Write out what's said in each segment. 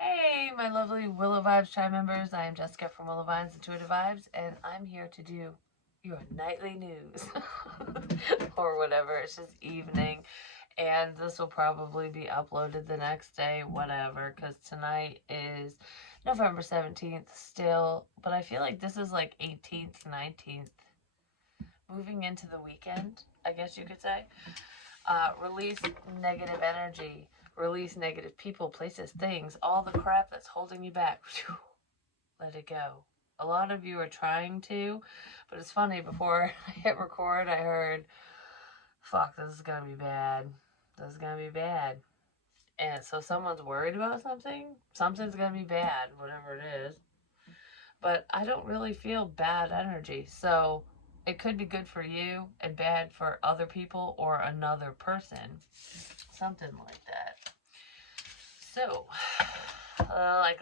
Hey, my lovely Willow Vibes tribe members. I am Jessica from Willow Vibes Intuitive Vibes, and I'm here to do your nightly news or whatever. It's just evening, and this will probably be uploaded the next day, whatever, because tonight is November 17th still, but I feel like this is like 18th, 19th, moving into the weekend, I guess you could say. Release negative energy, release negative people, places, things, all the crap that's holding you back. Let it go. A lot of you are trying to, but it's funny, before I hit record, I heard, fuck, this is gonna be bad. This is gonna be bad. And so someone's worried about something. Something's gonna be bad, whatever it is. But I don't really feel bad energy. So it could be good for you and bad for other people or another person. Something like that. So, like,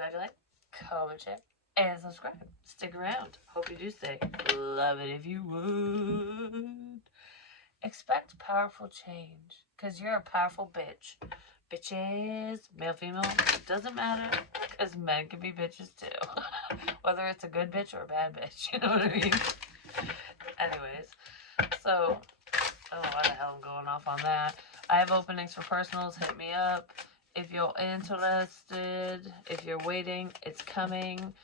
comment, share, and subscribe. Stick around. Hope you do stay. Love it if you would. Expect powerful change, because you're a powerful bitch. Bitches, male, female, doesn't matter, because men can be bitches too. Whether it's a good bitch or a bad bitch, you know what I mean? Anyways, so, I don't know why the hell I'm going off on that. I have openings for personals. Hit me up. If you're interested, if you're waiting, it's coming.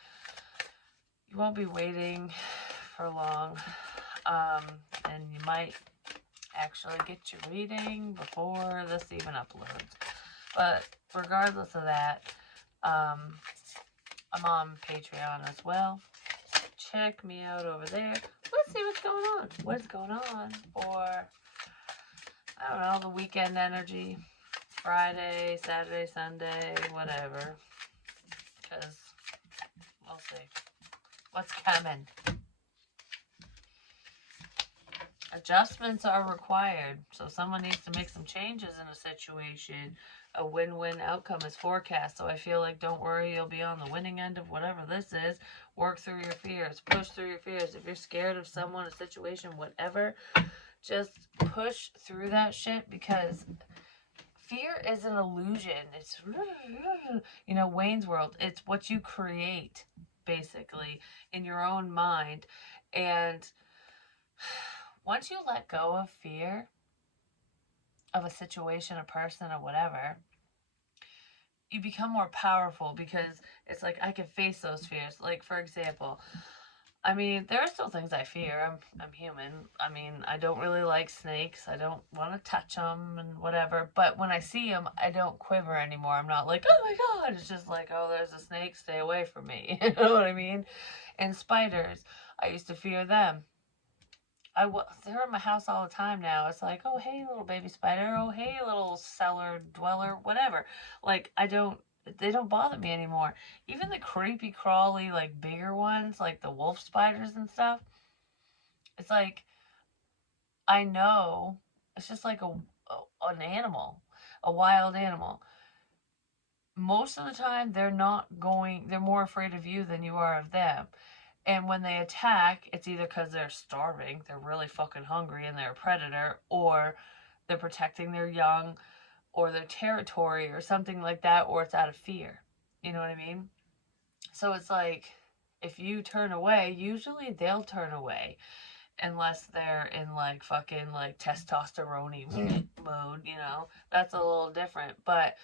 You won't be waiting for long. And you might actually get your reading before this even uploads. But regardless of that, I'm on Patreon as well. Check me out over there. Let's see what's going on. What's going on for, I don't know, the weekend energy. Friday, Saturday, Sunday, whatever. Because we'll see what's coming. Adjustments are required. So someone needs to make some changes in a situation. A win-win outcome is forecast. So I feel like, don't worry, you'll be on the winning end of whatever this is. Work through your fears. Push through your fears. If you're scared of someone, a situation, whatever, just push through that shit, because fear is an illusion. It's, Wayne's World. It's what you create, basically, in your own mind. And once you let go of fear of a situation, a person, or whatever, you become more powerful, because it's like, I can face those fears. Like, for example, I mean, there are still things I fear. I'm human. I mean, I don't really like snakes. I don't want to touch them and whatever. But when I see them, I don't quiver anymore. I'm not like, oh my God. It's just like, oh, there's a snake. Stay away from me. You know what I mean? And spiders, I used to fear them. They're in my house all the time now. It's like, oh, hey, little baby spider. Oh, hey, little cellar dweller, whatever. Like, they don't bother me anymore. Even the creepy crawly, like, bigger ones, like the wolf spiders and stuff. It's like, I know it's just like an animal, a wild animal. Most of the time, they're more afraid of you than you are of them. And when they attack, it's either because they're starving, they're really fucking hungry and they're a predator, or they're protecting their young or their territory or something like that, or it's out of fear. You know what I mean? So it's like, if you turn away, usually they'll turn away, unless they're in like fucking like testosterone mode, That's a little different. But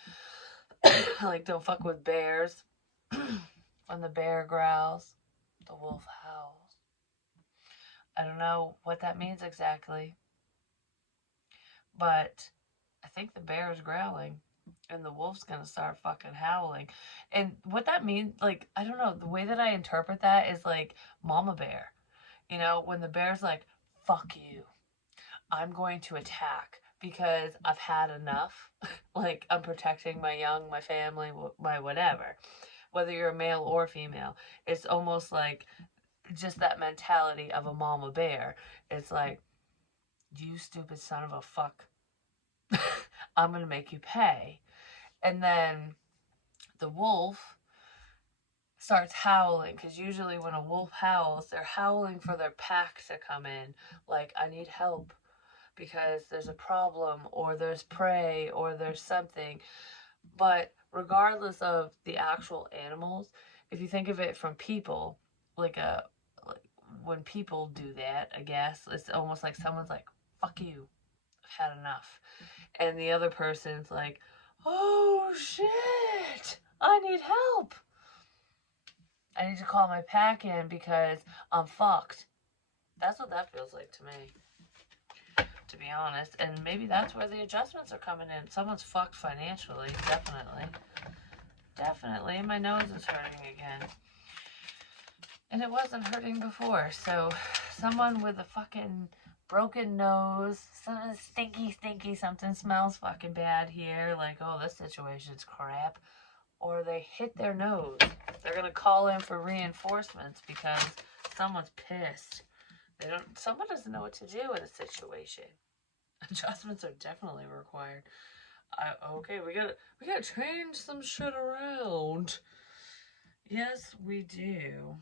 like, don't fuck with bears. When the bear growls, the wolf howls. I don't know what that means exactly, but I think the bear is growling and the wolf's gonna start fucking howling. And what that means, like, I don't know, the way that I interpret that is like mama bear. When the bear's like, fuck you, I'm going to attack because I've had enough. Like, I'm protecting my young, my family, my whatever. Whether you're a male or female, it's almost like just that mentality of a mama bear. It's like, you stupid son of a fuck, I'm gonna make you pay. And then the wolf starts howling, because usually when a wolf howls, they're howling for their pack to come in. Like, I need help because there's a problem, or there's prey, or there's something. But regardless of the actual animals, if you think of it from people, like like when people do that, I guess it's almost like someone's like, "Fuck you, I've had enough," and the other person's like, "Oh shit, I need help. I need to call my pack in because I'm fucked." That's what that feels like to me, to be honest. And maybe that's where the adjustments are coming in. Someone's fucked financially, definitely. Definitely. My nose is hurting again. And it wasn't hurting before. So, someone with a fucking broken nose, something stinky, something smells fucking bad here. Like, oh, this situation's crap. Or they hit their nose. They're gonna call in for reinforcements because someone's pissed. Someone doesn't know what to do in a situation. Adjustments are definitely required. Okay, we gotta change some shit around. Yes, we do.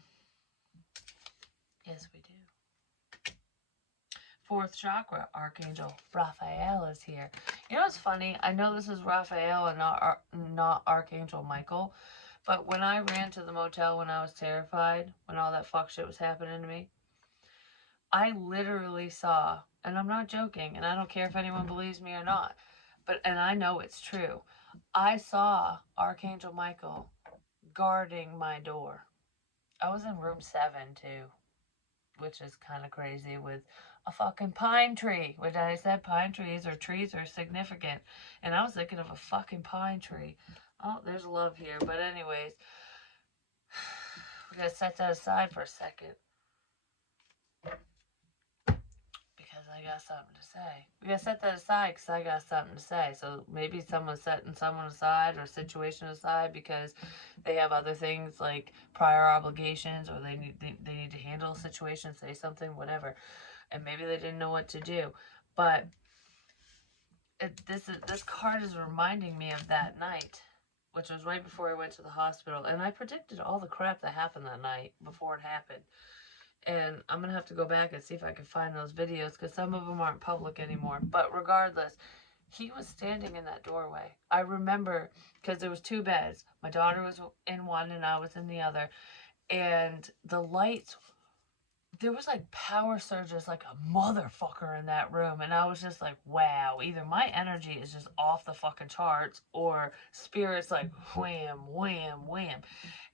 Yes, we do. Fourth chakra, Archangel Raphael is here. You know what's funny? I know this is Raphael and not Archangel Michael, but when I ran to the motel when I was terrified, when all that fuck shit was happening to me, I literally saw, and I'm not joking, and I don't care if anyone believes me or not, and I know it's true. I saw Archangel Michael guarding my door. I was in room 7 too, which is kind of crazy, with a fucking pine tree, which I said trees are significant, and I was thinking of a fucking pine tree. Oh, there's love here, but anyways, we gotta set that aside for a second. Because I got something to say. We gotta set that aside because I got something to say. So maybe someone's setting someone aside or situation aside because they have other things like prior obligations, or they need to handle a situation, say something, whatever, and maybe they didn't know what to do. But this card is reminding me of that night, which was right before I went to the hospital, and I predicted all the crap that happened that night before it happened. And I'm going to have to go back and see if I can find those videos because some of them aren't public anymore. But regardless, he was standing in that doorway. I remember because there was 2 beds. My daughter was in one and I was in the other. And the lights, there was like power surges like a motherfucker in that room. And I was just like, wow, either my energy is just off the fucking charts or spirit's like wham, wham, wham.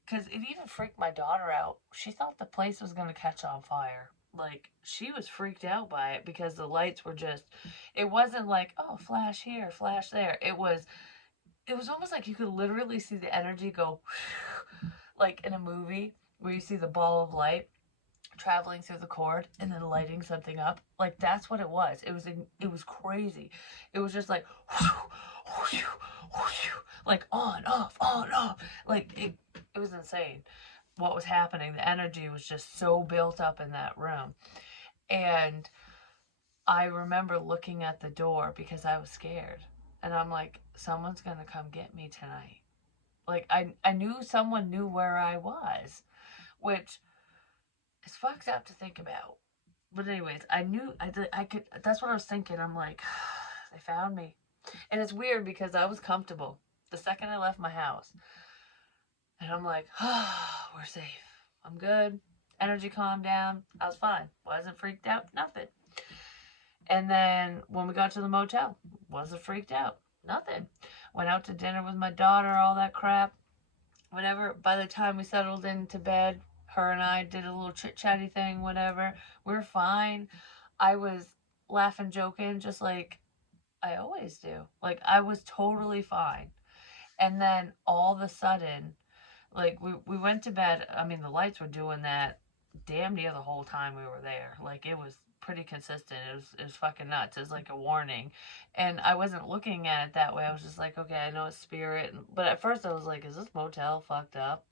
Because it even freaked my daughter out. She thought the place was going to catch on fire. Like, she was freaked out by it because the lights were just, it wasn't like, oh, flash here, flash there. It was almost like you could literally see the energy go, like in a movie where you see the ball of light traveling through the cord and then lighting something up. Like, that's what it was. It was crazy. It was just like, like on, off. Like, it was insane what was happening. The energy was just so built up in that room. And I remember looking at the door because I was scared. And I'm like, someone's going to come get me tonight. Like, I knew someone knew where I was, which is fucked up to think about. But anyways, I could, that's what I was thinking. I'm like, they found me. And it's weird because I was comfortable the second I left my house. And I'm like, we're safe. I'm good. Energy calmed down. I was fine. Wasn't freaked out. Nothing. And then when we got to the motel, wasn't freaked out. Nothing. Went out to dinner with my daughter, all that crap. Whatever. By the time we settled into bed, her and I did a little chit-chatty thing, whatever. We were fine. I was laughing, joking, just like I always do. Like, I was totally fine. And then all of a sudden, like, we went to bed. I mean, the lights were doing that damn near the whole time we were there. Like, it was pretty consistent. It was fucking nuts. It was like a warning. And I wasn't looking at it that way. I was just like, okay, I know it's spirit. But at first I was like, is this motel fucked up?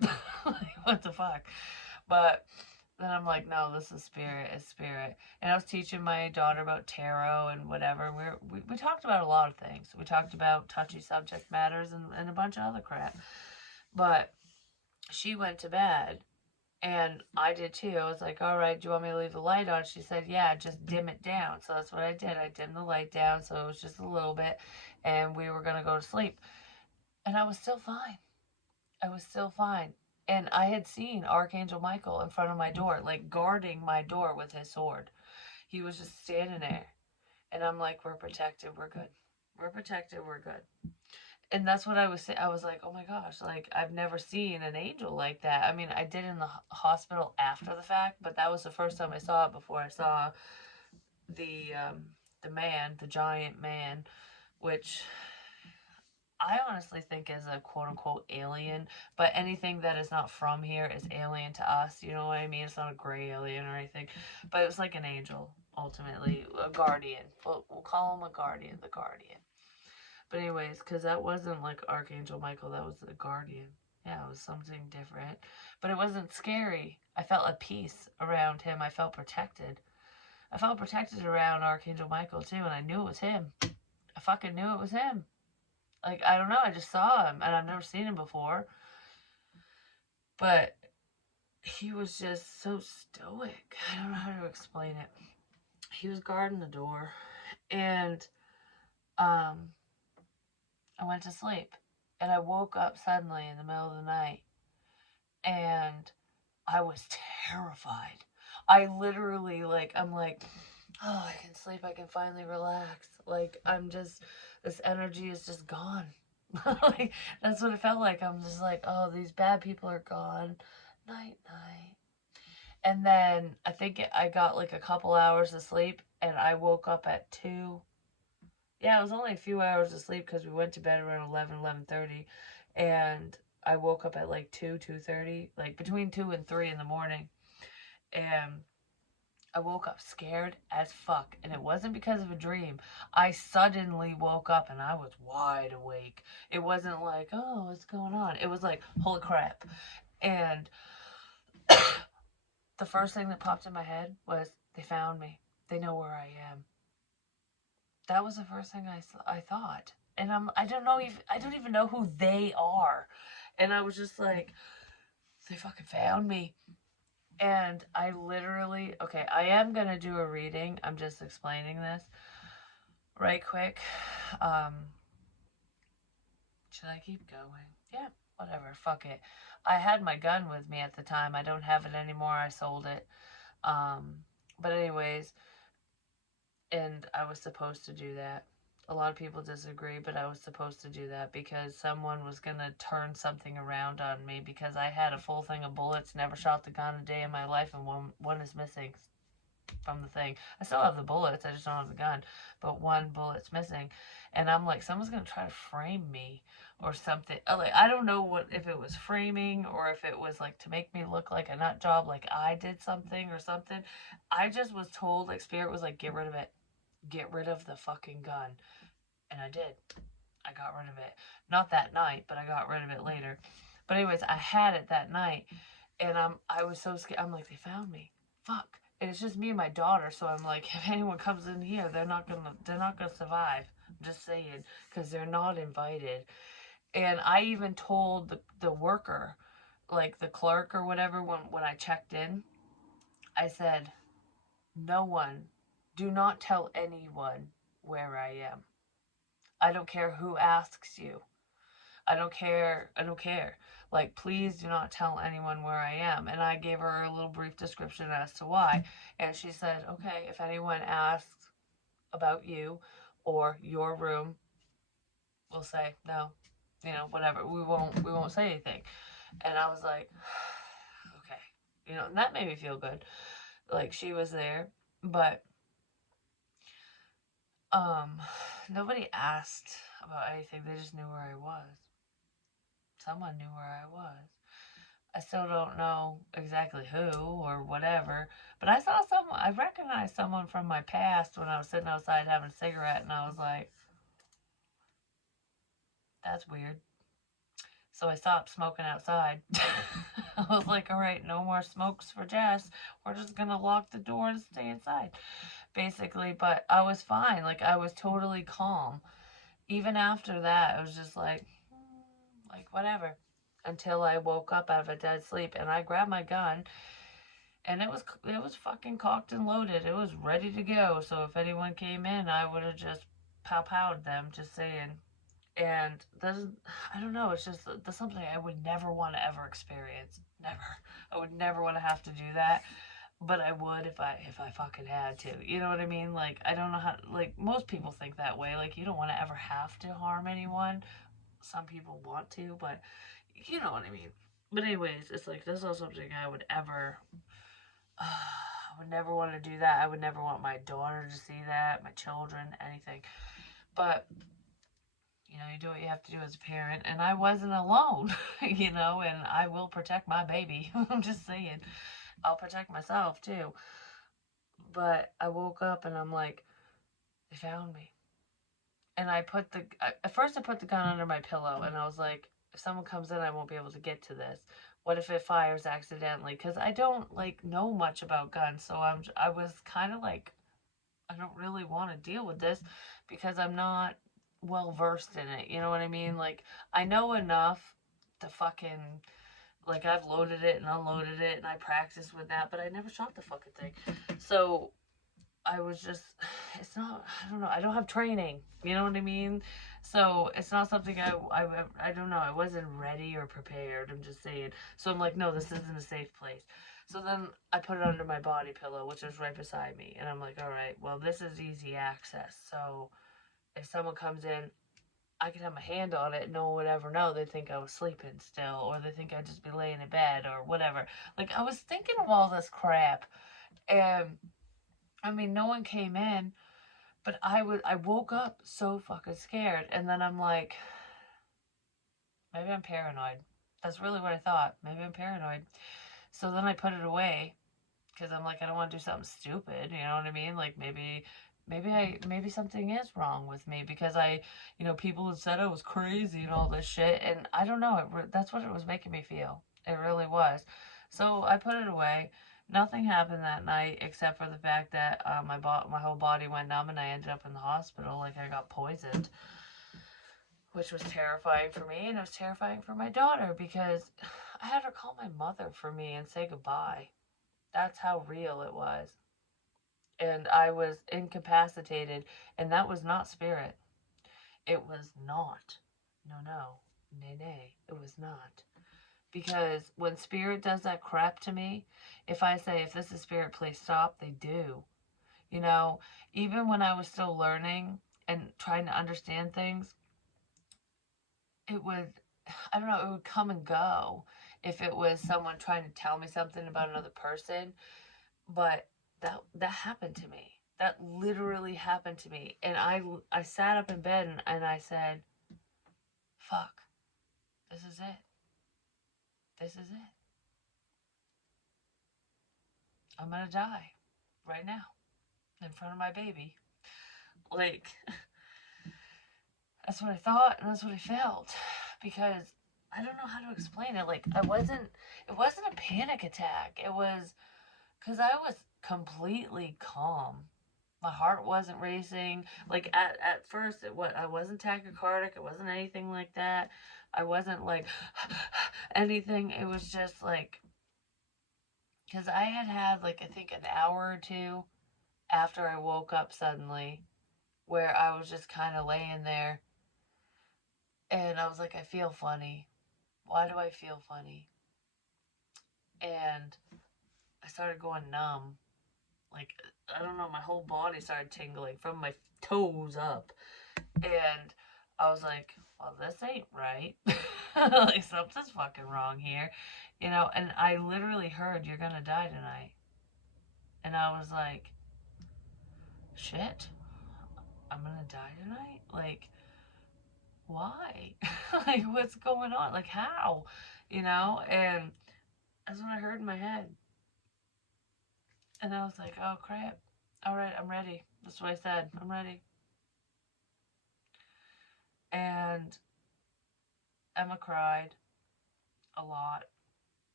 Like, what the fuck? But then I'm like, no, this is spirit. It's spirit. And I was teaching my daughter about tarot and whatever. We talked about a lot of things. We talked about touchy subject matters and a bunch of other crap. But she went to bed and I did too. I was like, all right, do you want me to leave the light on? She said, yeah, just dim it down. So that's what I did. I dimmed the light down so it was just a little bit, and we were going to go to sleep. And I was still fine. I was still fine. And I had seen Archangel Michael in front of my door, like guarding my door with his sword. He was just standing there. And I'm like, we're protected. We're good. We're protected. We're good. And that's what I was saying. I was like, oh my gosh, like I've never seen an angel like that. I mean, I did in the hospital after the fact, but that was the first time I saw it before I saw the um, the man, the giant man, which I honestly think is a quote unquote alien, but anything that is not from here is alien to us. You know what I mean? It's not a gray alien or anything, but it was like an angel, ultimately, a guardian. We'll call him a guardian, the guardian. But, anyways, because that wasn't like Archangel Michael, that was the guardian. Yeah, it was something different, but it wasn't scary. I felt at peace around him. I felt protected. I felt protected around Archangel Michael too, and I knew it was him. I fucking knew it was him. Like, I don't know, I just saw him, and I've never seen him before. But he was just so stoic. I don't know how to explain it. He was guarding the door, and um, I went to sleep. And I woke up suddenly in the middle of the night, and I was terrified. I literally, like, I'm like, oh, I can sleep. I can finally relax. Like, I'm just, this energy is just gone. Like, that's what it felt like. I'm just like, oh, these bad people are gone. Night, night. And then I think I got like a couple hours of sleep, and I woke up at 2. Yeah, it was only a few hours of sleep because we went to bed around 11, 11:30, and I woke up at like 2, 2:30, like between 2 and 3 in the morning. And I woke up scared as fuck, and it wasn't because of a dream. I suddenly woke up and I was wide awake. It wasn't like, oh, what's going on? It was like, holy crap. And the first thing that popped in my head was, they found me. They know where I am. That was the first thing I thought. And I don't know, I don't even know who they are. And I was just like, they fucking found me. And I literally, okay, I am gonna do a reading. I'm just explaining this right quick. Um, should I keep going? Yeah, whatever. Fuck it. I had my gun with me at the time. I don't have it anymore. I sold it. Um, but anyways, and I was supposed to do that. A lot of people disagree, but I was supposed to do that because someone was gonna turn something around on me because I had a full thing of bullets, never shot the gun a day in my life, and one is missing from the thing. I still have the bullets, I just don't have the gun, but one bullet's missing. And I'm like, someone's gonna try to frame me or something. Like, I don't know what, if it was framing or if it was like to make me look like a nut job, like I did something or something. I just was told, like, Spirit was like, get rid of it. Get rid of the fucking gun. And I did. I got rid of it. Not that night, but I got rid of it later. But anyways, I had it that night, and I was so scared. I'm like, they found me. Fuck. And it's just me and my daughter, so I'm like, if anyone comes in here, they're not gonna survive. I'm just saying, because they're not invited. And I even told the worker, like the clerk or whatever, when I checked in, I said, no one, do not tell anyone where I am. I don't care who asks you. I don't care. I don't care. Like, please do not tell anyone where I am. And I gave her a little brief description as to why. And she said, okay, if anyone asks about you or your room, we'll say no. You know, whatever. We won't say anything. And I was like, okay. You know, and that made me feel good. Like, she was there. But um nobody asked about anything. They just knew where I was. Someone knew where I was. I still don't know exactly who or whatever, but I saw someone, I recognized someone from my past when I was sitting outside having a cigarette, and I was like, that's weird. So I stopped smoking outside. I was like, all right, no more smokes for Jess. We're just going to lock the door and stay inside, basically. But I was fine. Like, I was totally calm. Even after that, it was just like whatever. Until I woke up out of a dead sleep, and I grabbed my gun, and it was fucking cocked and loaded. It was ready to go. So if anyone came in, I would have just pow-powed them, just saying. And I don't know, it's just that's something I would never want to ever experience. Never. I would never want to have to do that. But I would if I fucking had to. You know what I mean? Like I don't know how like most people think that way. Like you don't want to ever have to harm anyone. Some people want to, but you know what I mean. But anyways, it's like that's not something I would ever I would never want to do that. I would never want my daughter to see that, my children, anything. But you do what you have to do as a parent, and I wasn't alone, and I will protect my baby. I'm just saying, I'll protect myself too. But I woke up and I'm like, they found me. And at first I put the gun under my pillow and I was like, if someone comes in, I won't be able to get to this. What if it fires accidentally? Because I don't like know much about guns, so I was kind of like, I don't really want to deal with this because I'm not well versed in it. You know what I mean? Like I know enough to fucking like I've loaded it and unloaded it and I practiced with that, but I never shot the fucking thing. So I was just, it's not, I don't know, I don't have training, you know what I mean? So it's not something I don't know, I wasn't ready or prepared, I'm just saying. So I'm like, no, this isn't a safe place. So then I put it under my body pillow, which is right beside me. And I'm like, all right, well, this is easy access. So if someone comes in, I could have my hand on it and no one would ever know. They'd think I was sleeping still, or they think I'd just be laying in bed or whatever. Like, I was thinking of all this crap. And I mean, no one came in, but I woke up so fucking scared, and then I'm like, maybe I'm paranoid. That's really what I thought. Maybe I'm paranoid. So then I put it away because I'm like, I don't want to do something stupid. You know what I mean? Like maybe something is wrong with me because people had said I was crazy and all this shit, and I don't know. That's what it was making me feel. It really was. So I put it away. Nothing happened that night except for the fact that my whole body went numb and I ended up in the hospital like I got poisoned, which was terrifying for me and it was terrifying for my daughter because I had her call my mother for me and say goodbye. That's how real it was. And I was incapacitated, and that was not spirit. It was not. No, no. Nay, nay. It was not. Because when spirit does that crap to me, if I say, if this is spirit, please stop, they do. You know, even when I was still learning and trying to understand things, it would, I don't know, it would come and go if it was someone trying to tell me something about another person. But that happened to me. That literally happened to me. And I sat up in bed and I said, fuck, this is it. This is it. I'm gonna die right now in front of my baby. Like, that's what I thought and that's what I felt. Because I don't know how to explain it. Like, it wasn't a panic attack. It was because I was completely calm. My heart wasn't racing. Like at first, I wasn't tachycardic. It wasn't anything like that. I wasn't like anything. It was just like because I had like I think an hour or two after I woke up suddenly, where I was just kind of laying there, and I was like, I feel funny. Why do I feel funny? And I started going numb. Like I don't know, my whole body started tingling from my toes up. And I was like, well, this ain't right. Like, something's fucking wrong here. And I literally heard, you're gonna die tonight. And I was like, shit, I'm gonna die tonight? Like, why? Like, what's going on? Like, how? And that's what I heard in my head. And I was like, oh, crap. All right, I'm ready. That's what I said. I'm ready. And Emma cried a lot,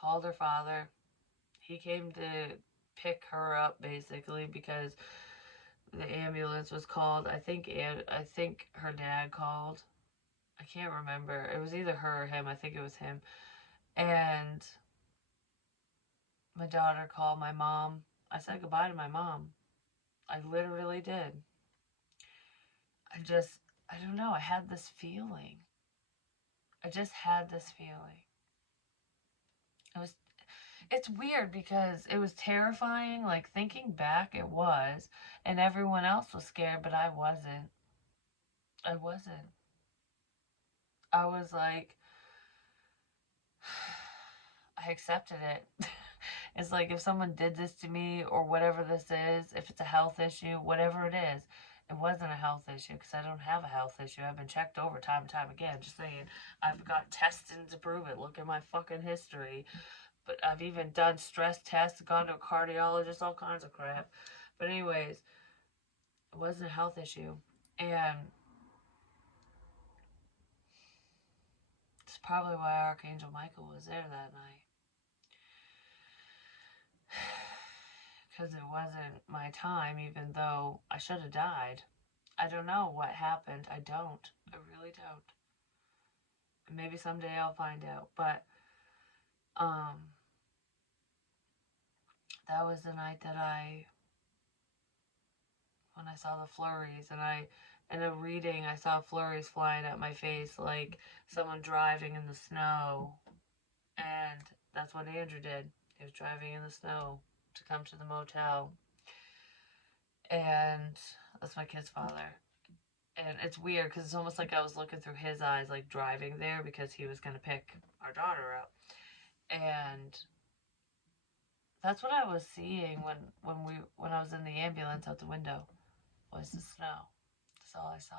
called her father. He came to pick her up basically because the ambulance was called. I think her dad called. I can't remember. It was either her or him. I think it was him. And my daughter called my mom. I said goodbye to my mom. I literally did. I just I don't know, I had this feeling. I just had this feeling. It was it's weird because it was terrifying, like thinking back it was, and everyone else was scared, but I wasn't. I wasn't. I was like I accepted it. It's like if someone did this to me or whatever this is, if it's a health issue, whatever it is, it wasn't a health issue because I don't have a health issue. I've been checked over time and time again. Just saying, I've got testing to prove it. Look at my fucking history. But I've even done stress tests, gone to a cardiologist, all kinds of crap. But anyways, it wasn't a health issue, and it's probably why Archangel Michael was there that night. Because it wasn't my time, even though I should have died. I don't know what happened. I don't. I really don't. Maybe someday I'll find out. But um, that was the night that when I saw the flurries, and in a reading, I saw flurries flying at my face like someone driving in the snow. And that's what Andrew did. He was driving in the snow to come to the motel. And that's my kid's father. And it's weird because it's almost like I was looking through his eyes, like driving there because he was going to pick our daughter up. And that's what I was seeing when I was in the ambulance out the window was the snow. That's all I saw.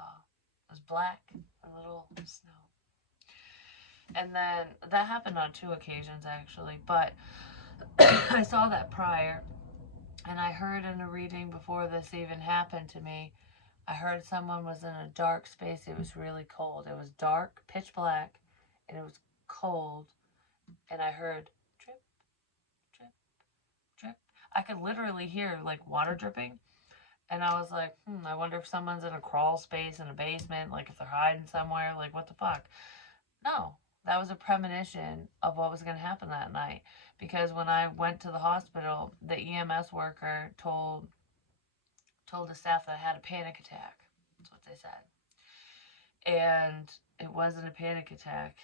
It was black, a little snow. And then that happened on 2 occasions actually, but I saw that prior, and I heard in a reading before this even happened to me, I heard someone was in a dark space. It was really cold. It was dark, pitch black, and it was cold. And I heard drip, drip, drip. I could literally hear like water dripping. And I was like, I wonder if someone's in a crawl space in a basement, like if they're hiding somewhere, like what the fuck? No, that was a premonition of what was going to happen that night. Because when I went to the hospital, the EMS worker told the staff that I had a panic attack. That's what they said. And it wasn't a panic attack.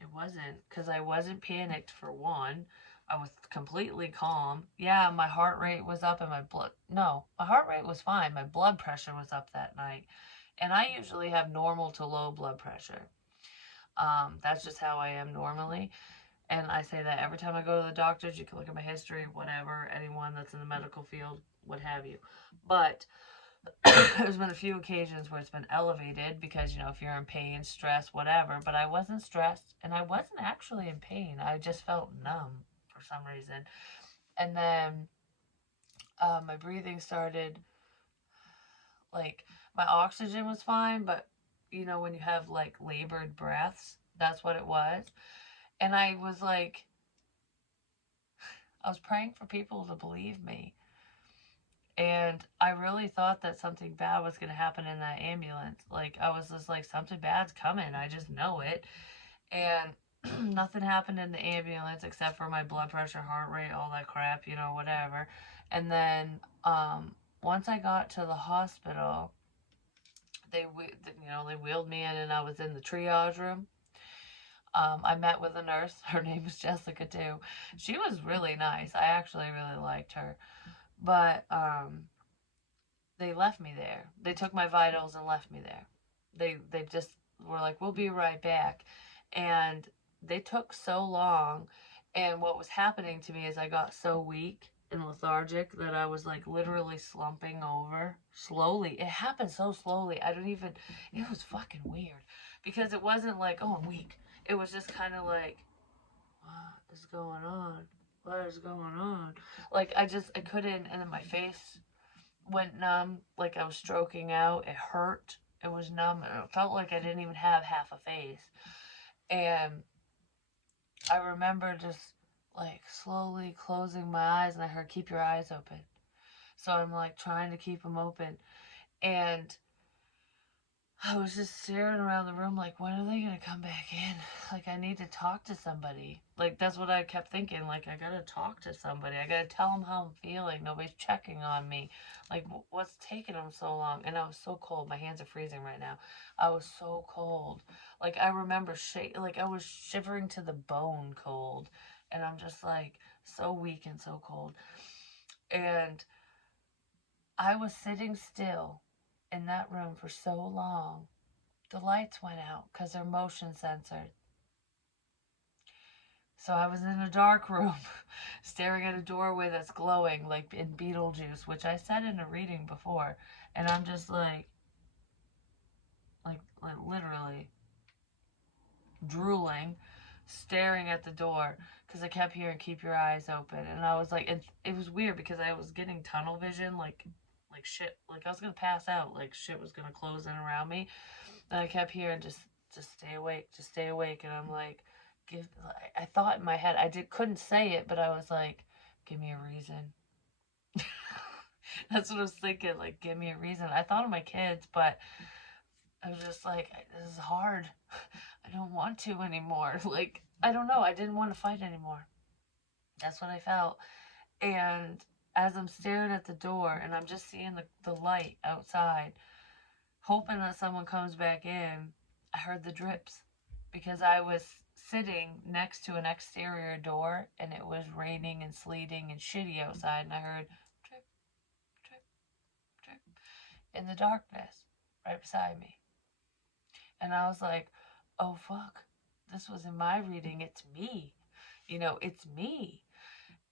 It wasn't, because I wasn't panicked for one. I was completely calm. Yeah, my heart rate was up and my heart rate was fine. My blood pressure was up that night. And I usually have normal to low blood pressure. That's just how I am normally. And I say that every time I go to the doctors. You can look at my history, whatever, anyone that's in the medical field, what have you. But there's been a few occasions where it's been elevated because, if you're in pain, stress, whatever. But I wasn't stressed and I wasn't actually in pain. I just felt numb for some reason. And then my breathing started, like, my oxygen was fine, but, when you have, like, labored breaths, that's what it was. And I was like, I was praying for people to believe me. And I really thought that something bad was going to happen in that ambulance. Like, I was just like, something bad's coming. I just know it. And nothing happened in the ambulance except for my blood pressure, heart rate, all that crap, whatever. And then once I got to the hospital, they wheeled me in and I was in the triage room. I met with a nurse. Her name was Jessica, too. She was really nice. I actually really liked her. But they left me there. They took my vitals and left me there. They just were like, "We'll be right back," and they took so long. And what was happening to me is I got so weak and lethargic that I was like literally slumping over slowly. It happened so slowly. I don't even. It was fucking weird because it wasn't like, "Oh, I'm weak." It was just kind of like, "What is going on? What is going on?" Like I couldn't, and then my face went numb, like I was stroking out. It hurt. It was numb. It felt like I didn't even have half a face. And I remember just like slowly closing my eyes, and I heard, "Keep your eyes open." So I'm like trying to keep them open. And I was just staring around the room like, when are they gonna come back in? Like, I need to talk to somebody. Like, that's what I kept thinking. Like, I gotta talk to somebody. I gotta tell them how I'm feeling. Nobody's checking on me. Like, what's taking them so long? And I was so cold. My hands are freezing right now. I was so cold. Like, I remember like, I was shivering to the bone cold. And I'm just like, so weak and so cold. And I was sitting still in that room for so long. The lights went out because they're motion censored. So I was in a dark room staring at a doorway that's glowing like in Beetlejuice, which I said in a reading before. And I'm just like literally drooling, staring at the door because I kept hearing "keep your eyes open," and I was like, it was weird because I was getting tunnel vision, like shit, like I was gonna pass out, like shit was gonna close in around me, and I kept hearing just stay awake, and I'm like, give. I thought in my head couldn't say it, but I was like, give me a reason. That's what I was thinking, like, give me a reason. I thought of my kids, but I was just like, this is hard. I don't want to anymore. Like, I don't know. I didn't want to fight anymore. That's what I felt. And as I'm staring at the door and I'm just seeing the light outside, hoping that someone comes back in, I heard the drips because I was sitting next to an exterior door and it was raining and sleeting and shitty outside. And I heard drip, drip, drip in the darkness right beside me. And I was like, oh fuck, this was in my reading. It's me. It's me.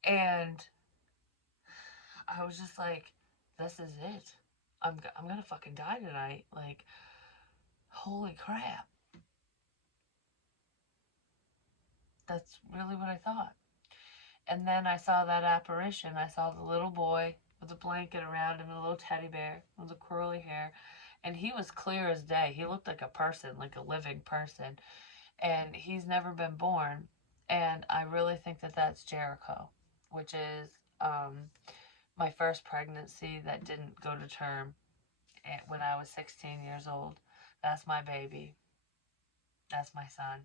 And I was just like, this is it. I'm gonna fucking die tonight. Like, holy crap. That's really what I thought. And then I saw that apparition. I saw the little boy with a blanket around him and a little teddy bear with the curly hair. And he was clear as day. He looked like a person, like a living person. And he's never been born. And I really think that that's Jericho, which is my first pregnancy that didn't go to term when I was 16 years old. That's my baby. That's my son.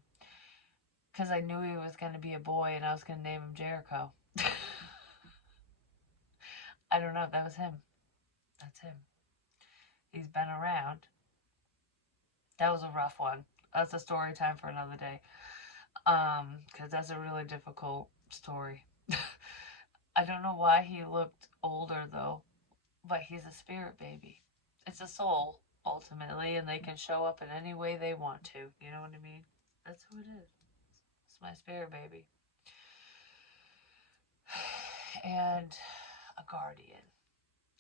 Because I knew he was going to be a boy and I was going to name him Jericho. I don't know. That was him. That's him. He's been around. That was a rough one. That's a story time for another day. Because that's a really difficult story. I don't know why he looked older though, but he's a spirit baby. It's a soul ultimately, and they can show up in any way they want to. You know what I mean? That's who it is. It's my spirit baby. And a guardian,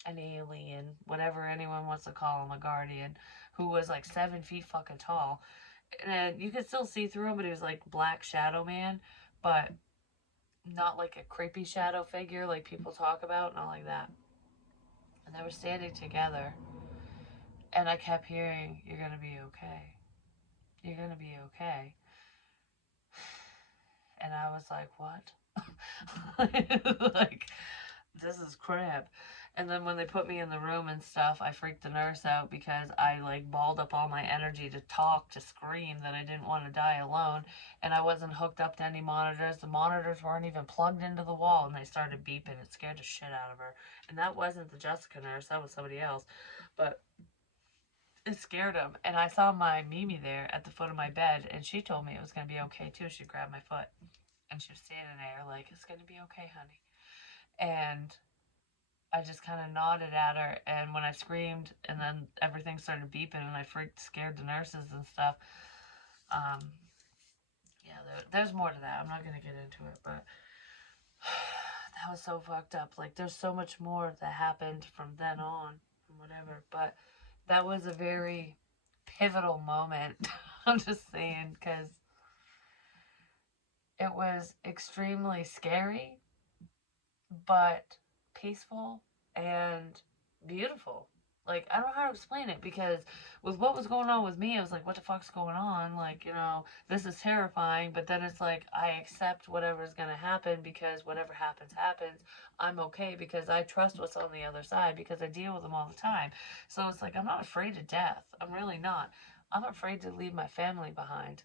an alien, whatever anyone wants to call him, a guardian, who was like 7 feet fucking tall. And you could still see through him, but he was like Black Shadow Man, but not like a creepy shadow figure like people talk about, not like that. And they were standing together, and I kept hearing, "You're gonna be okay. You're gonna be okay." And I was like, what? Like, this is crap. And then when they put me in the room and stuff, I freaked the nurse out because I like balled up all my energy to talk, to scream that I didn't want to die alone. And I wasn't hooked up to any monitors. The monitors weren't even plugged into the wall, and they started beeping. It scared the shit out of her. And that wasn't the Jessica nurse, that was somebody else. But it scared him. And I saw my Mimi there at the foot of my bed, and she told me it was going to be okay too. She grabbed my foot. And she was standing there like, it's going to be okay, honey. And I just kind of nodded at her. And when I screamed and then everything started beeping and I scared the nurses and stuff. Yeah, there's more to that. I'm not going to get into it, but that was so fucked up. Like, there's so much more that happened from then on and whatever. But that was a very pivotal moment. I'm just saying, because it was extremely scary, but peaceful and beautiful. Like, I don't know how to explain it, because with what was going on with me, I was like, what the fuck's going on? Like, you know, this is terrifying. But then it's like, I accept whatever's going to happen, because whatever happens, happens. I'm okay because I trust what's on the other side, because I deal with them all the time. So it's like, I'm not afraid of death. I'm really not. I'm afraid to leave my family behind.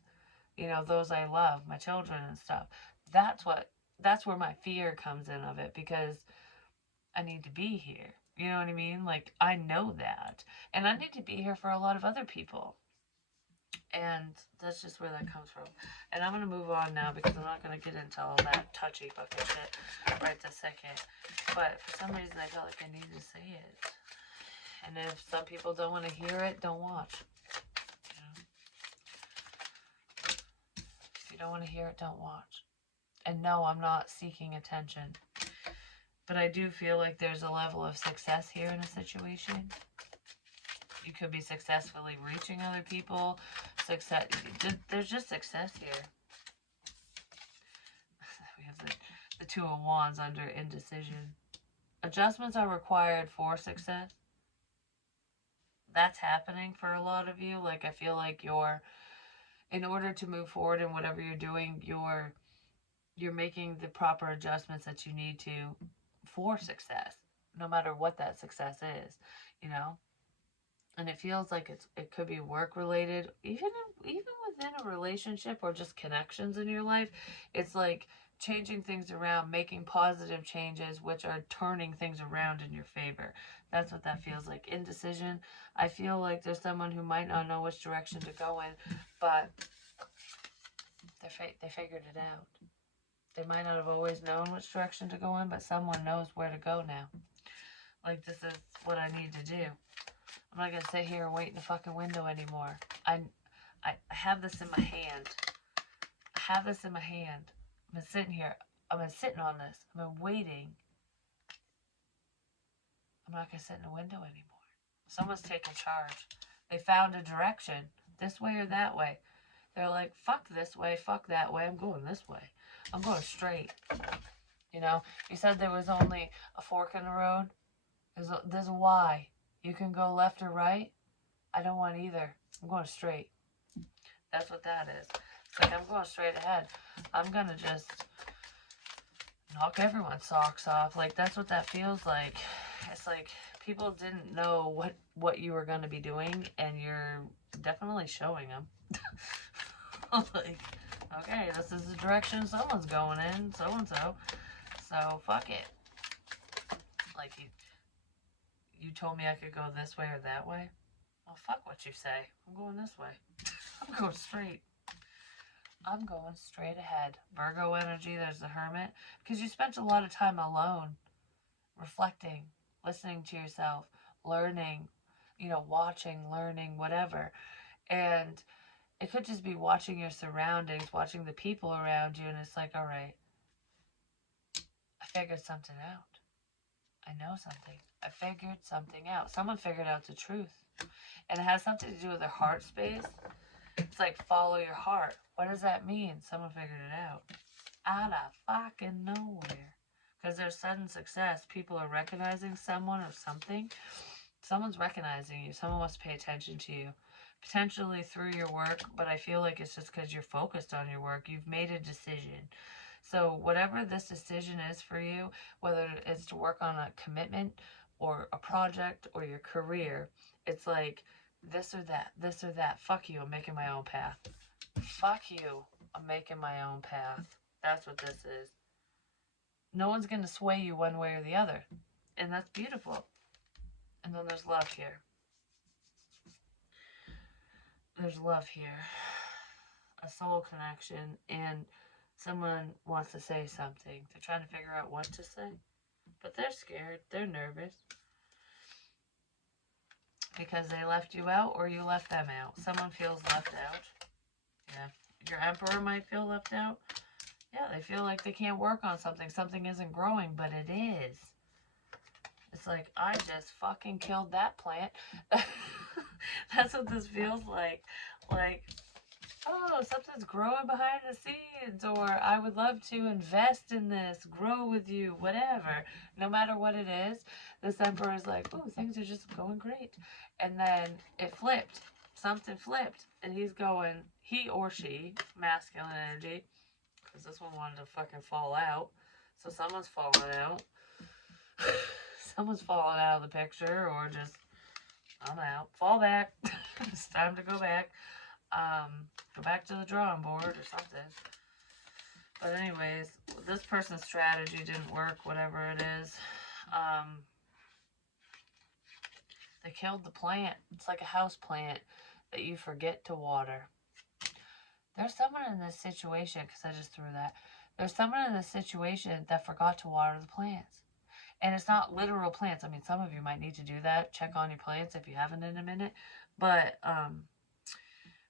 You know, those I love, my children and stuff. That's what, that's where my fear comes in of it, because I need to be here. You know what I mean? Like, I know that. And I need to be here for a lot of other people. And that's just where that comes from. And I'm going to move on now, because I'm not going to get into all that touchy fucking shit right this second. But for some reason, I felt like I needed to say it. And if some people don't want to hear it, don't watch. You know? If you don't want to hear it, don't watch. And no, I'm not seeking attention. But I do feel like there's a level of success here in a situation. You could be successfully reaching other people. Success. There's just success here. We have the Two of Wands under indecision. Adjustments are required for success. That's happening for a lot of you. Like, I feel like in order to move forward in whatever you're doing, you're making the proper adjustments that you need to for success, no matter what that success is, you know. And it feels like it could be work related, even within a relationship, or just connections in your life. It's like changing things around, making positive changes, which are turning things around in your favor. That's what that feels like. Indecision. I feel like there's someone who might not know which direction to go in, but they figured it out. They might not have always known which direction to go in, but someone knows where to go now. Like, this is what I need to do. I'm not gonna sit here and wait in the fucking window anymore. I have this in my hand. I have this in my hand. I've been sitting here. I've been sitting on this. I've been waiting. I'm not gonna sit in the window anymore. Someone's taking charge. They found a direction. This way or that way. They're like, fuck this way, fuck that way. I'm going this way. I'm going straight. You know, you said there was only a fork in the road. There's a Y. You can go left or right. I don't want either. I'm going straight. That's what that is. It's like, I'm going straight ahead. I'm going to just knock everyone's socks off. Like, that's what that feels like. It's like people didn't know what you were going to be doing, and you're definitely showing them. Like, okay, this is the direction someone's going in, so-and-so. So, fuck it. Like, you told me I could go this way or that way. Well, fuck what you say. I'm going this way. I'm going straight. I'm going straight ahead. Virgo energy, there's the Hermit. Because you spent a lot of time alone, reflecting, listening to yourself, learning, you know, watching, learning, whatever. And it could just be watching your surroundings, watching the people around you, and it's like, all right, I figured something out. I know something. I figured something out. Someone figured out the truth. And it has something to do with their heart space. It's like, follow your heart. What does that mean? Someone figured it out. Out of fucking nowhere. Because there's sudden success. People are recognizing someone or something. Someone's recognizing you. Someone wants to pay attention to you. Potentially through your work, but I feel like it's just because you're focused on your work. You've made a decision. So whatever this decision is for you, whether it's to work on a commitment or a project or your career, it's like this or that, this or that. Fuck you, I'm making my own path. Fuck you, I'm making my own path. That's what this is. No one's going to sway you one way or the other. And that's beautiful. And then there's love here. There's love here. A soul connection, and someone wants to say something. They're trying to figure out what to say, but they're scared. They're nervous because they left you out or you left them out. Someone feels left out. Yeah. Your Emperor might feel left out. Yeah, they feel like they can't work on something. Something isn't growing, but it is. It's like, I just fucking killed that plant. That's what this feels like. Like, oh, something's growing behind the scenes, or I would love to invest in this, grow with you, whatever. No matter what it is, this emperor is like, oh, things are just going great. And then it flipped. Something flipped. And he's going, he or she, masculine energy, because this one wanted to fucking fall out. So someone's falling out. Someone's falling out of the picture, or just, I'm out. Fall back. It's time to go back. Go back to the drawing board or something. But anyways, this person's strategy didn't work, whatever it is. They killed the plant. It's like a house plant that you forget to water. There's someone in this situation, because I just threw that. There's someone in this situation that forgot to water the plants. And it's not literal plants. I mean, some of you might need to do that. Check on your plants if you haven't in a minute. But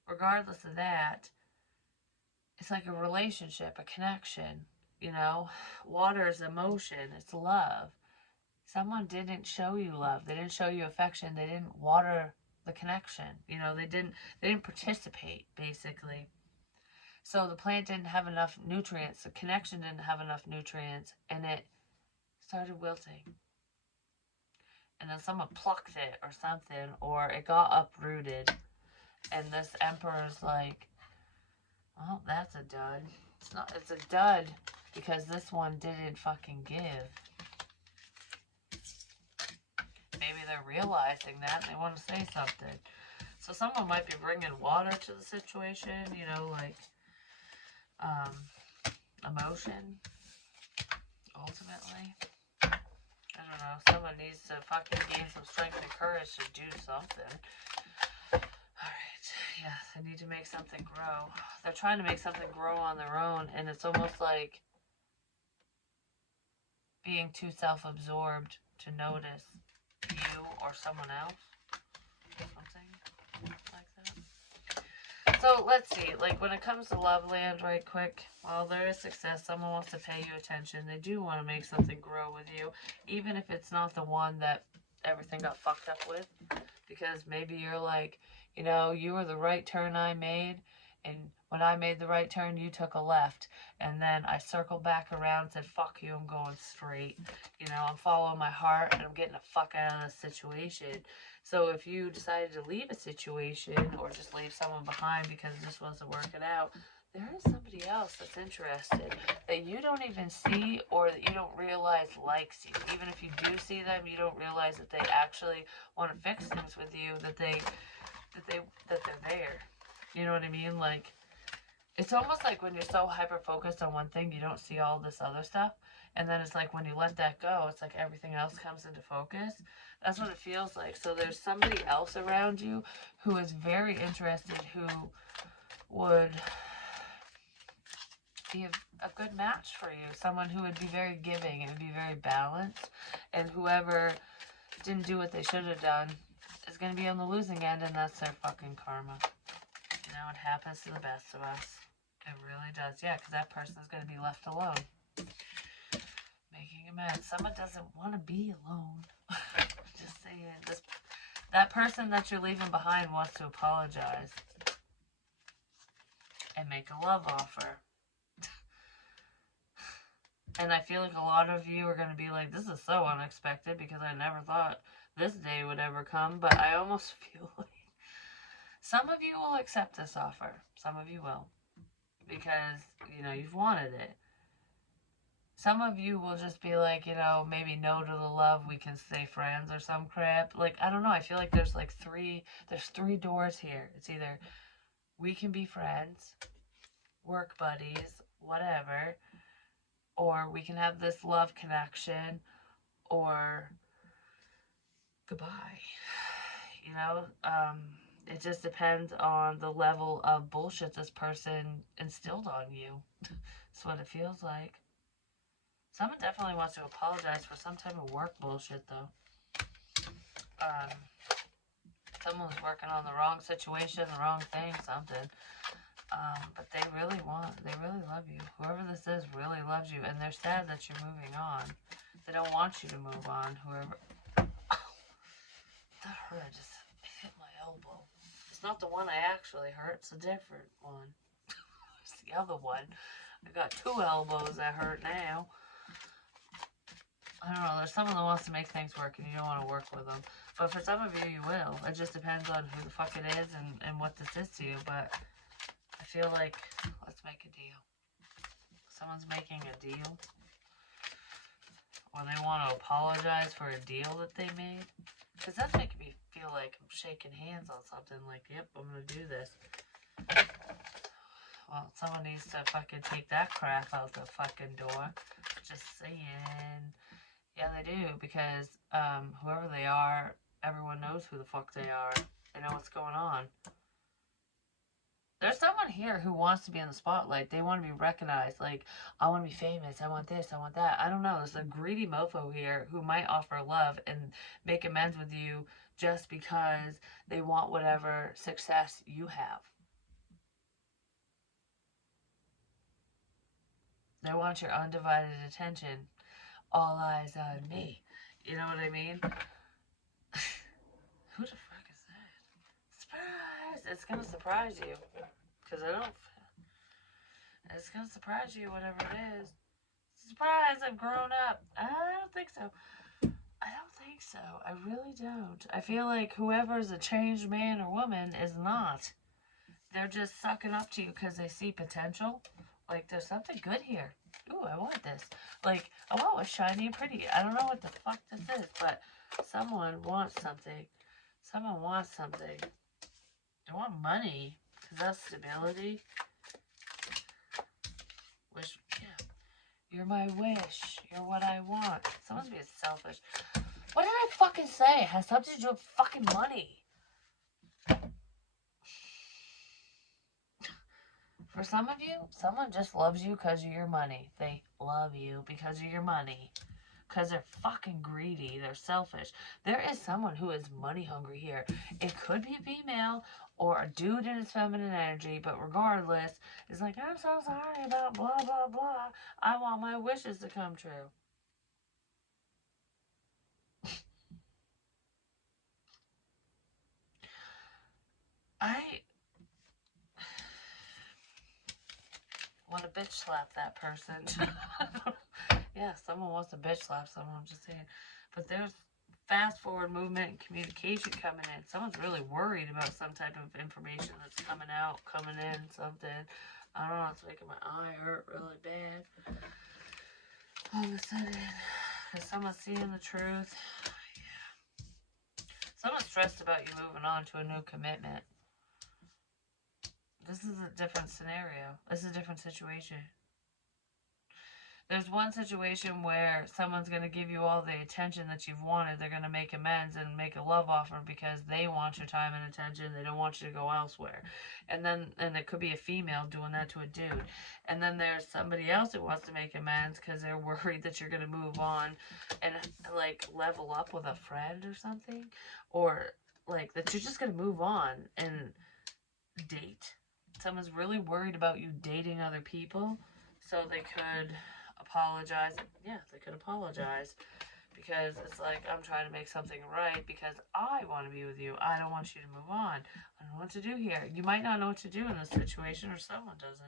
regardless of that, it's like a relationship, a connection, you know. Water is emotion, it's love. Someone didn't show you love. They didn't show you affection. They didn't water the connection. You know, they didn't participate, basically. So the plant didn't have enough nutrients. The connection didn't have enough nutrients, and it started wilting. And then someone plucked it or something, or it got uprooted. And this emperor's like, well, that's a dud. It's a dud because this one didn't fucking give. Maybe they're realizing that and they want to say something. So someone might be bringing water to the situation, you know, like emotion, ultimately. I don't know. Someone needs to fucking gain some strength and courage to do something. Alright, yes, I need to make something grow. They're trying to make something grow on their own, and it's almost like being too self-absorbed to notice you or someone else. Something like that. So let's see, like when it comes to love land, right quick, while there is success, someone wants to pay you attention. They do want to make something grow with you, even if it's not the one that everything got fucked up with. Because maybe you're like, you know, you were the right turn I made, and when I made the right turn, you took a left. And then I circled back around and said, fuck you, I'm going straight. You know, I'm following my heart, and I'm getting the fuck out of this situation. So if you decided to leave a situation, or just leave someone behind because this wasn't working out, there is somebody else that's interested that you don't even see, or that you don't realize likes you. Even if you do see them, you don't realize that they actually want to fix things with you, that they're there. You know what I mean? Like, it's almost like when you're so hyper focused on one thing, you don't see all this other stuff. And then it's like when you let that go, it's like everything else comes into focus. That's what it feels like. So there's somebody else around you who is very interested, who would be a good match for you. Someone who would be very giving and be very balanced. And whoever didn't do what they should have done is going to be on the losing end, and that's their fucking karma. You know, it happens to the best of us. It really does. Yeah, because that person is going to be left alone. Making amends. Someone doesn't want to be alone. Just saying. That person that you're leaving behind wants to apologize and make a love offer. And I feel like a lot of you are going to be like, this is so unexpected because I never thought this day would ever come. But I almost feel like some of you will accept this offer. Some of you will. Because, you know, you've wanted it. Some of you will just be like, you know, maybe no to the love, we can stay friends or some crap. Like, I don't know. I feel like there's like there's three doors here. It's either we can be friends, work buddies, whatever, or we can have this love connection, or goodbye. You know, it just depends on the level of bullshit this person instilled on you. That's what it feels like. Someone definitely wants to apologize for some type of work bullshit, though. Someone was working on the wrong situation, the wrong thing, something. But they really love you. Whoever this is really loves you, and they're sad that you're moving on. They don't want you to move on. Whoever... That hurt. I just hit my elbow. not the one I actually hurt. It's a different one. It's the other one. I got 2 elbows that hurt now. I don't know. There's someone that wants to make things work and you don't want to work with them. But for some of you, you will. It just depends on who the fuck it is and what this is to you. But I feel like, let's make a deal. Someone's making a deal. Or they want to apologize for a deal that they made. Because that's making me feel like I'm shaking hands on something. Like, yep, I'm going to do this. Well, someone needs to fucking take that crap out the fucking door. Just saying. Yeah, they do, because whoever they are, everyone knows who the fuck they are. They know what's going on. There's someone here who wants to be in the spotlight. They want to be recognized. Like, I want to be famous. I want this. I want that. I don't know. There's a greedy mofo here who might offer love and make amends with you just because they want whatever success you have. They want your undivided attention. All eyes on me. You know what I mean? Who the fuck is that? Surprise! It's gonna surprise you. Because I don't... It's gonna surprise you, whatever it is. Surprise! I've grown up. I don't think so. I don't think so. I really don't. I feel like whoever's a changed man or woman is not. They're just sucking up to you because they see potential. Like, there's something good here. Ooh, I want this. Like, I want what's shiny and pretty. I don't know what the fuck this is, but someone wants something. Someone wants something. They want money, because that's stability. Wish, yeah. You're my wish. You're what I want. Someone's being selfish. What did I fucking say? It has something to do with fucking money. For some of you, someone just loves you because of your money. They love you because of your money. Because they're fucking greedy. They're selfish. There is someone who is money hungry here. It could be a female or a dude in his feminine energy. But regardless, it's like, I'm so sorry about blah, blah, blah. I want my wishes to come true. I want to bitch slap that person. Yeah, someone wants to bitch slap someone, I'm just saying. But there's fast forward movement and communication coming in. Someone's really worried about some type of information that's coming out, coming in, something. I don't know, it's making my eye hurt really bad. All of a sudden, is someone seeing the truth? Yeah. Someone's stressed about you moving on to a new commitment. This is a different scenario. This is a different situation. There's one situation where someone's going to give you all the attention that you've wanted. They're going to make amends and make a love offer because they want your time and attention. They don't want you to go elsewhere. And it could be a female doing that to a dude. And then there's somebody else that wants to make amends because they're worried that you're going to move on and, like, level up with a friend or something. Or, like, that you're just going to move on and date. Someone's really worried about you dating other people, so they could apologize. Yeah, they could apologize because it's like, I'm trying to make something right because I want to be with you. I don't want you to move on. I don't know what to do here. You might not know what to do in this situation, or someone doesn't.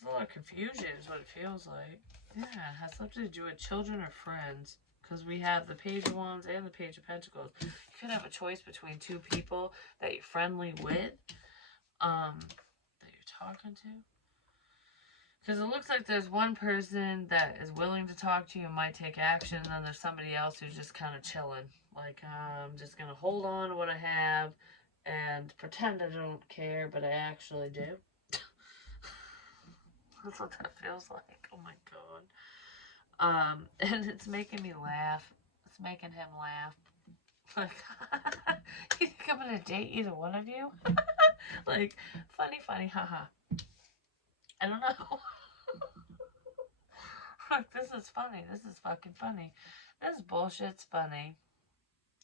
There's a lot of confusion is what it feels like. Yeah, it has something to do with children or friends, because we have the Page of Wands and the Page of Pentacles. You could have a choice between two people that you're friendly with, that you're talking to. Because it looks like there's one person that is willing to talk to you and might take action, and then there's somebody else who's just kind of chilling. Like, I'm just going to hold on to what I have and pretend I don't care, but I actually do. That's what that feels like. Oh my god. And it's making me laugh. It's making him laugh. Like, you think I'm going to date either one of you? Like, funny, haha. I don't know. Look, this is funny. This is fucking funny. This bullshit's funny.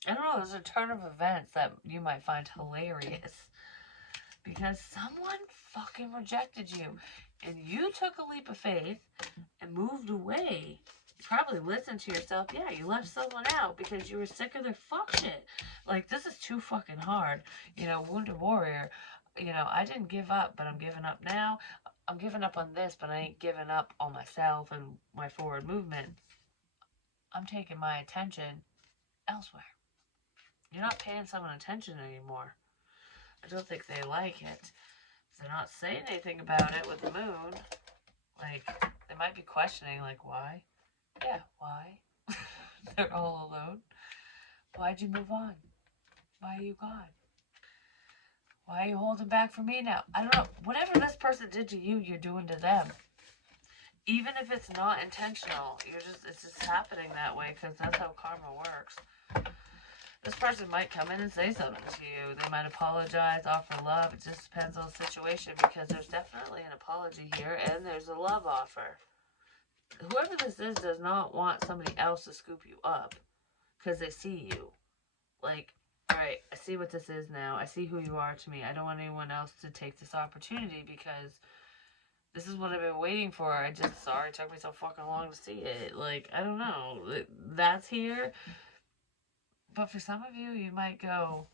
I don't know, there's a turn of events that you might find hilarious. Because someone fucking rejected you. And you took a leap of faith and moved away. probably listen to yourself. Yeah, you left someone out because you were sick of their fuck shit. Like, this is too fucking hard. You know, Wounded Warrior, you know, I didn't give up, but I'm giving up now. I'm giving up on this, but I ain't giving up on myself and my forward movement. I'm taking my attention elsewhere. You're not paying someone attention anymore. I don't think they like it. They're not saying anything about it with the moon. Like, they might be questioning, like, why? Yeah, why? They're all alone. Why'd you move on? Why are you gone? Why are you holding back from me now? I don't know. Whatever this person did to you, you're doing to them. Even if it's not intentional, it's just happening that way because that's how karma works. This person might come in and say something to you. They might apologize, offer love. It just depends on the situation because there's definitely an apology here and there's a love offer. Whoever this is does not want somebody else to scoop you up because they see you. Like, all right, I see what this is now. I see who you are to me. I don't want anyone else to take this opportunity because this is what I've been waiting for. Sorry it took me so fucking long to see it. Like, I don't know. That's here. But for some of you, you might go,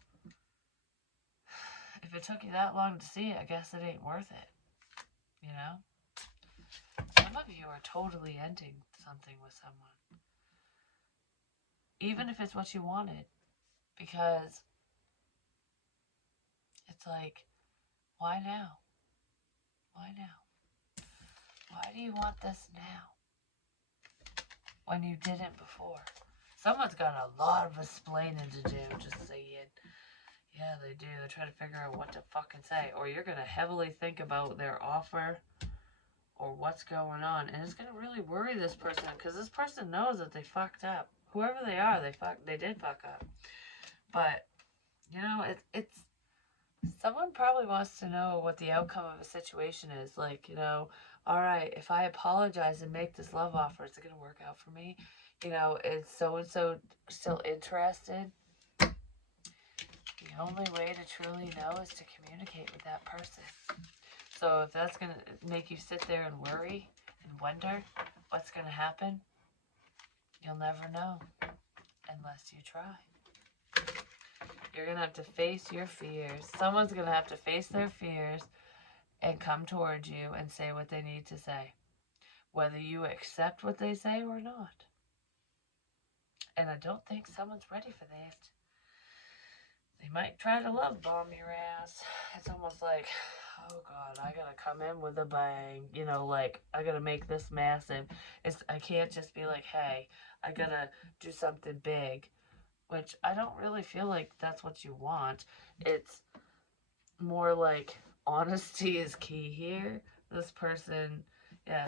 if it took you that long to see it, I guess it ain't worth it. You know? Some of you are totally ending something with someone. Even if it's what you wanted. Because it's like, why now? Why now? Why do you want this now? When you didn't before. Someone's got a lot of explaining to do, just saying. Yeah, they do. They're trying to figure out what to fucking say. Or you're going to heavily think about their offer or what's going on. And it's going to really worry this person because this person knows that they fucked up. Whoever they are, they did fuck up. But, you know, it's someone probably wants to know what the outcome of a situation is. Like, you know, all right, if I apologize and make this love offer, is it going to work out for me? You know, is so-and-so still interested? The only way to truly know is to communicate with that person. So if that's going to make you sit there and worry and wonder what's going to happen, you'll never know unless you try. You're going to have to face your fears. Someone's going to have to face their fears and come towards you and say what they need to say, whether you accept what they say or not. And I don't think someone's ready for that. They might try to love bomb your ass. It's almost like, oh God, I gotta come in with a bang. You know, like, I gotta make this massive. I can't just be like, hey, I gotta do something big. Which I don't really feel like that's what you want. It's more like honesty is key here. This person, yeah,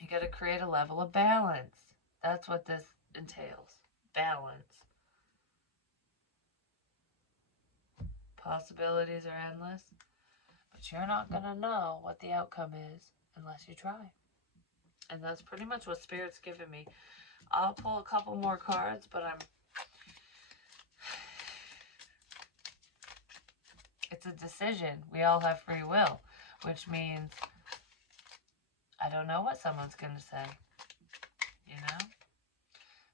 you gotta create a level of balance. That's what this entails. Balance. Possibilities are endless, but you're not going to know what the outcome is unless you try. And that's pretty much what Spirit's given me. I'll pull a couple more cards, but it's a decision. We all have free will, which means I don't know what someone's going to say. You know?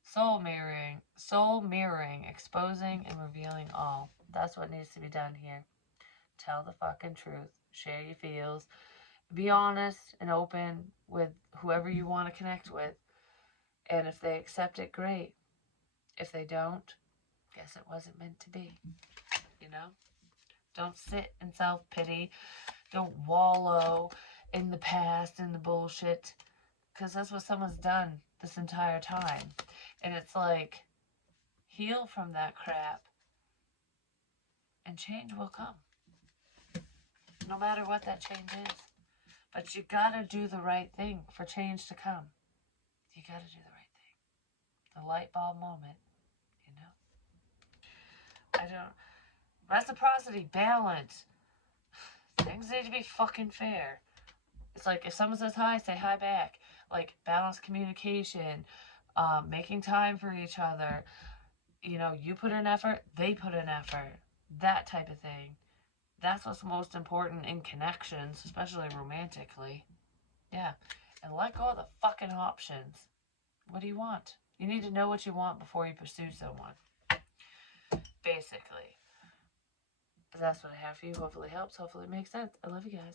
Soul mirroring, exposing and revealing all. That's what needs to be done here. Tell the fucking truth. Share your feels. Be honest and open with whoever you want to connect with. And if they accept it, great. If they don't, guess it wasn't meant to be. You know? Don't sit in self-pity. Don't wallow in the past, in the bullshit. Because that's what someone's done this entire time. And it's like, heal from that crap. And change will come. No matter what that change is. But you gotta do the right thing for change to come. You gotta do the right thing. The light bulb moment, you know? Reciprocity, balance. Things need to be fucking fair. It's like if someone says hi, say hi back. Like balanced communication, making time for each other. You know, you put in effort, they put in effort. That type of thing. That's what's most important in connections, especially romantically. Yeah. And let go of the fucking options. What do you want? You need to know what you want before you pursue someone. Basically. But that's what I have for you. Hopefully it helps. Hopefully it makes sense. I love you guys.